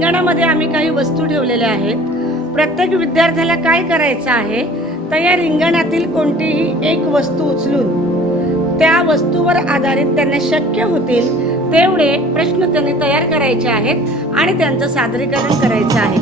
रिंगणामध्ये आम्ही काही वस्तू ठेवलेल्या आहेत. प्रत्येक विद्यार्थ्याला काय करायचं आहे तर या रिंगणातील कोणतीही एक वस्तू उचलून त्या वस्तूवर आधारित त्यांना शक्य होतील तेवढे प्रश्न त्यांनी तयार करायचे आहेत आणि त्यांचं सादरीकरण करायचं आहे.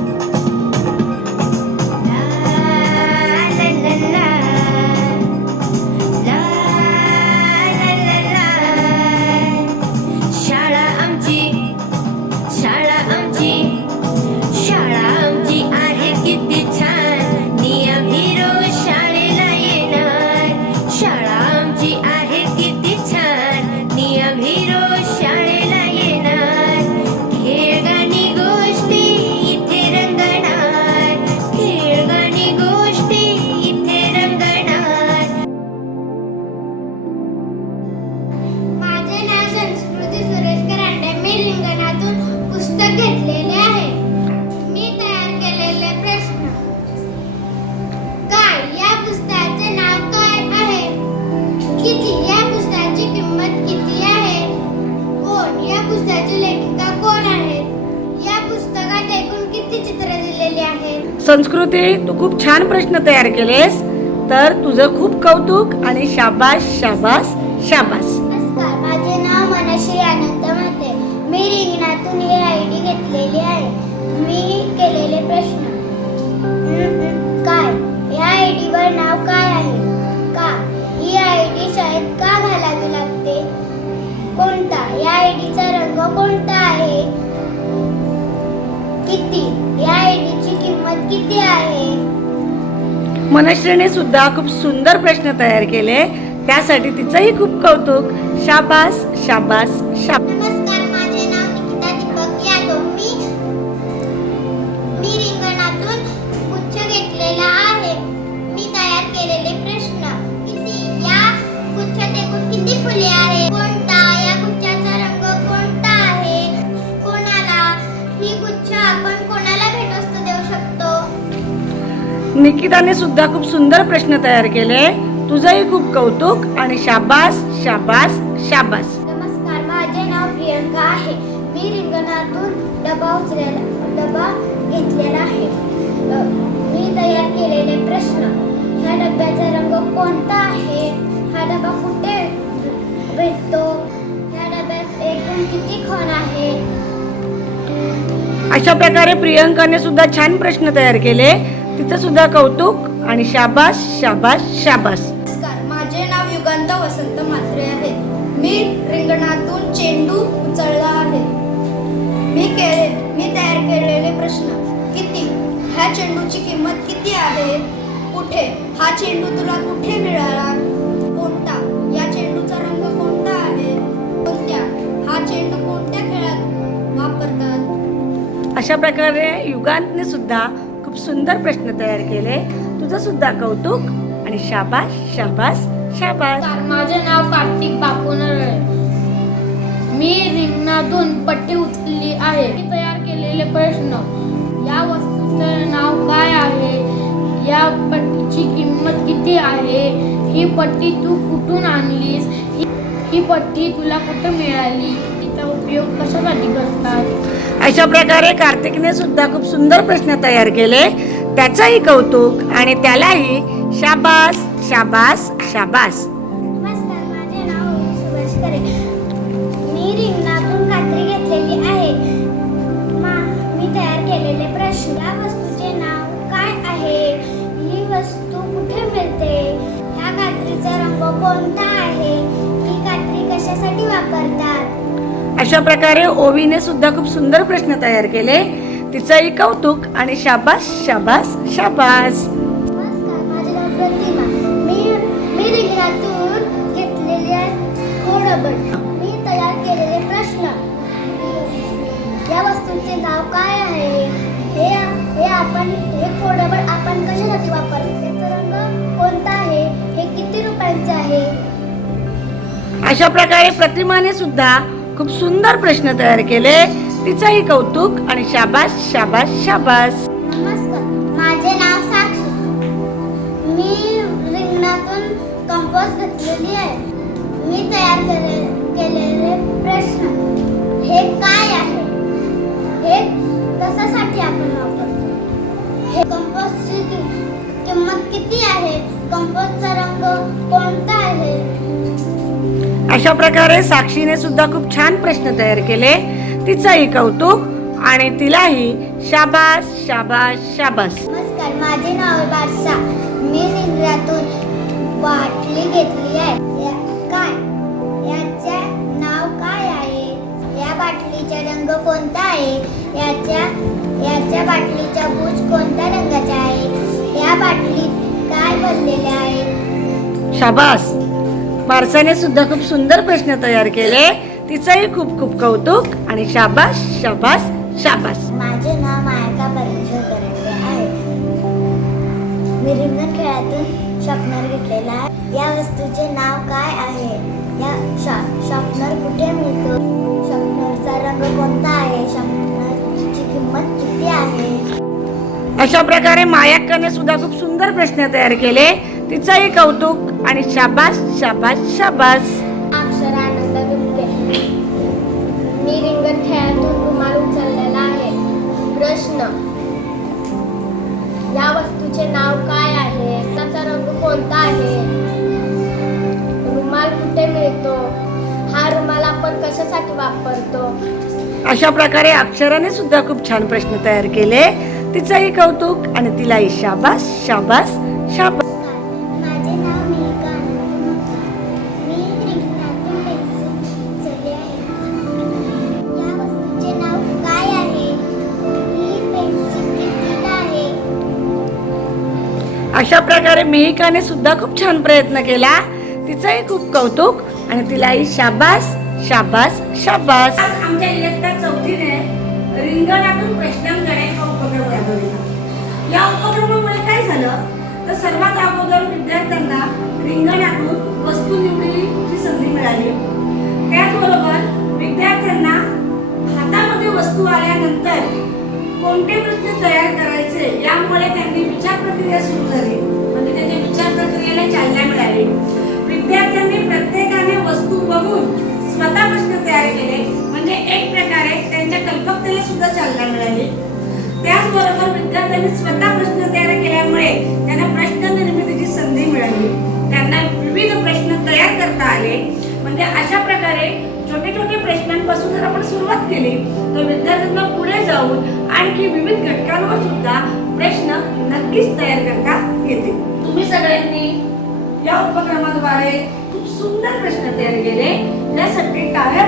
संस्कृती तू खूप छान प्रश्न तयार केलेस. तर तुझं खूप कौतुक आणि शाबास शाबास शाबास. नमस्कार माझे नाव मनश्री आनंद माते. मी रिंगणातून ही आय डी घेतलेली आहे. मी केलेले प्रश्न. काय? या आय वर नाव काय आहे? का? ही आय डी शाळेत का घालावी लागते? कोणता? या आय डीचा रंग कोणता आहे? किती? या आय डी किंमत किती आहे? मनश्रीने सुद्धा खूप सुंदर प्रश्न तयार केले. त्यासाठी तिचंही खूप कौतुक. शाबास शाबास शाबास. निकिताने सुद्धा खूप सुंदर प्रश्न तयार केले. तुझंही खूप कौतुक आणि शाबास शाबास शाबास. नमस्कार माझे नाव प्रियंका आहे. मी रिंगणातून डबा उचलेला डबा घेतलेला आहे. मी तयार केलेले प्रश्न ह्या डब्याचा रंग कोणता आहे? हा डबा कुठे भेटतो? ह्या डब्यात एकूण किती खण आहे? अशा प्रकारे प्रियंकाने सुद्धा छान प्रश्न तयार केले. तिचं सुद्धा कौतुक आणि शाबास शाबास शाबास. नमस्कार माझे नाव युगांत वसंत म्हात्रे आहे. मी रिंगणातून चेंडू उचलला आहे. मी केले मी तयार केलेले प्रश्न किती? ह्या चेंडूची किंमत किती आहे? कुठे? हा चेंडू तुला कुठे मिळाला? कोणता? या चेंडूचा रंग कोणता आहे? कोणत्या? हा चेंडू कोणत्या खेळात वापरतात? अशा प्रकारे युगांतने सुद्धा खूप सुंदर प्रश्न तयार केले. तुझं सुद्धा कौतुक आणि शाबास शाबास शाबास. माझे नाव कार्तिक बापुनर आहे. मी रिंगणातून पट्टी उचलली आहे. मी तयार केलेले प्रश्न या वस्तूचे नाव काय आहे? या पट्टीची किंमत किती आहे? ही पट्टी तू कुठून आणलीस? ही ही पट्टी तुला कुठं मिळाली? उपयोग कशासाठी करतात? अशा प्रकारे कार्तिकने सुद्धा खूप सुंदर प्रश्न तयार केले. त्याचंही कौतुक आणि त्यालाही शाबास शाबास शाबास. अशा प्रकारे ओवीने सुद्धा खूप सुंदर प्रश्न तयार केले. तिचंही कौतुक आणि शाबास शाबास शाबास. मी तयार केलेले प्रश्न. या वस्तूचे नाव काय आहे? हे हे आपण हे आपण कशासाठी वापरतो त्याचा रंग कोणता आहे? हे किती रुपयांचे आहे? अशा प्रकारे प्रतिमाने सुद्धा खूप सुंदर प्रश्न तयार केले. तिचंही कौतुक आणि शाबास शाबास शाबास. माझे नाव मी कंपोज आहे. मी तयार केलेले प्रश्न हे काय आहे? हे आपण हे कंपोजची किंमत किती आहे? कंपोजचा रंग कोणता आहे? अशा प्रकारे साक्षीने सुद्धा खूप छान प्रश्न तयार केले. तिचंही कौतुक आणि तिलाही शाबास शाबास शाबास. नमस्कार माझे नाव बारसा मी रिंगणातून बाटली घेतली आहे. या- काय? याचे नाव काय आहे? या बाटलीचा रंग कोणता आहे? याच्या याच्या बाटलीचा बूज कोणत्या रंगाचा आहे? या बाटलीत काय भरलेले आहे? शाबास. बारसाने सुद्धा खूप सुंदर प्रश्न तयार केले. तिचंही खूप खूप कौतुक आणि शाबास शाबास शाबास. माझे नाव मायका परमेश्वर करंडे आहे. मी रिंगण खेळातून शॉपनर घेतलेला आहे. या वस्तूचे नाव काय आहे? या शॉ शॉपनर कुठे मिळतो? शॉपनरचा रंग कोणता आहे? शॉपनरची किंमत किती आहे? अशा प्रकारे मायाक्काने सुद्धा खूप सुंदर प्रश्न तयार केले. तिचंही कौतुक आणि शाबास शाबास शाबास. अक्षर आनंद मी रिंगण खेळातून रुमाल उचललेला आहे. प्रश्न. या वस्तूचे नाव काय आहे? त्याचा रंग कोणता आहे? रुमाल कुठे मिळतो? हा रुमाल आपण कशासाठी वापरतो? अशा प्रकारे अक्षराने सुद्धा खूप छान प्रश्न तयार केले. तिचंही कौतुक आणि तिलाही शाबास शाबास शाबास. अशा प्रकारे मेहिकाने सुद्धा खूप छान प्रयत्न केला. तिचंही खूप कौतुक आणि तिलाही शाबास शाबास शाबास. आमच्या इयत्ता चौथीने रिंगणातून प्रश्नांकडे हा उपक्रम राबवला. या उपक्रमामुळे काय झालं? तर सर्वात अगोदर विद्यार्थ्यांना रिंगणातून वस्तू त्यांनी स्वतः प्रश्न तयार केल्यामुळे त्यांना प्रश्न निर्मितीची संधी मिळाली. त्यांना विविध प्रश्न तयार करता आले. म्हणजे अशा प्रकारे छोटे छोटे प्रश्नांपासून जर आपण सुरुवात केली तर विद्यार्थ्यांना पुढे जाऊन आणखी विविध घटकांवर सुद्धा प्रश्न नक्कीच तयार करता येतील. तुम्ही सगळ्यांनी या उपक्रमाद्वारे खूप सुंदर प्रश्न तयार केले. यासाठी टाळ्या